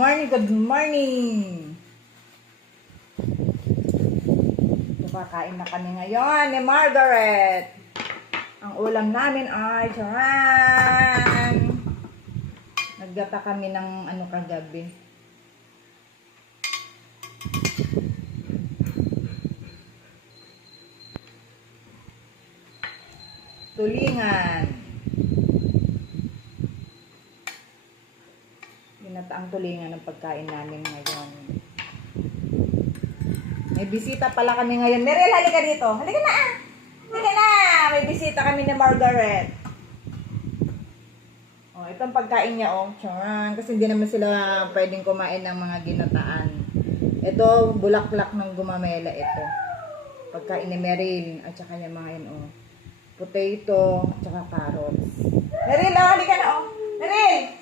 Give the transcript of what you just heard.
morning, good morning. Kakain na kami ngayon ni Margaret. Ang ulam namin ay charan. Naggata kami ng kagabi. Tulingan. Ginataang tulingan ng pagkain namin ngayon. May bisita pala kami ngayon. Merel, halika dito. Halika na! Halika na! May bisita kami ni Margaret. Oh, itong pagkain niya, oh. Charan. Kasi hindi naman sila pwedeng kumain ng mga ginataan. Ito, bulaklak ng gumamela ito. Pagkain ni Merel. At saka niya mga yun, oh. Potato, at saka carrots. Merel, oh, halika na, oh. Merel!